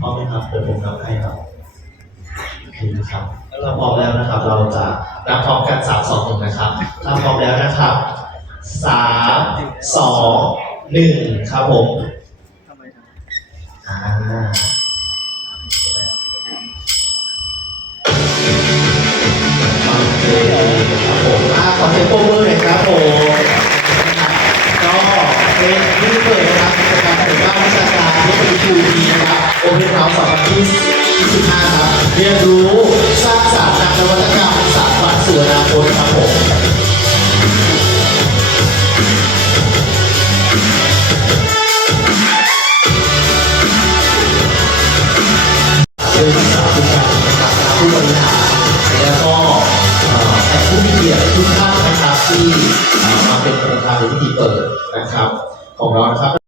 พร้อมไหมครับเดี๋ยวผมนับให้ครับโอเคครับถ้าพร้อมแล้วนะครับ เราจะนับพร้อมกันสามสองหนึ่งนะครับถ้าพร้อมแล้วนะครับสามสองหนึ่งครับผมทำไมคครับผมอ่าขอเสียงปรบมือหน่อยครับผมก็เป็นที่เปิด 2025 ครับ เรียนรู้สร้างสรรค์นำนวัตกรรมสารฝันสู่อนาคตครับผมเชิญสาวทุกานนะครับผู้บริหารแล้วก็แขกผู้มีเกียรติทุกท่านนะครับที่มาเป็นประธานในพิธีเปิดนะครับ ของเรานะครับ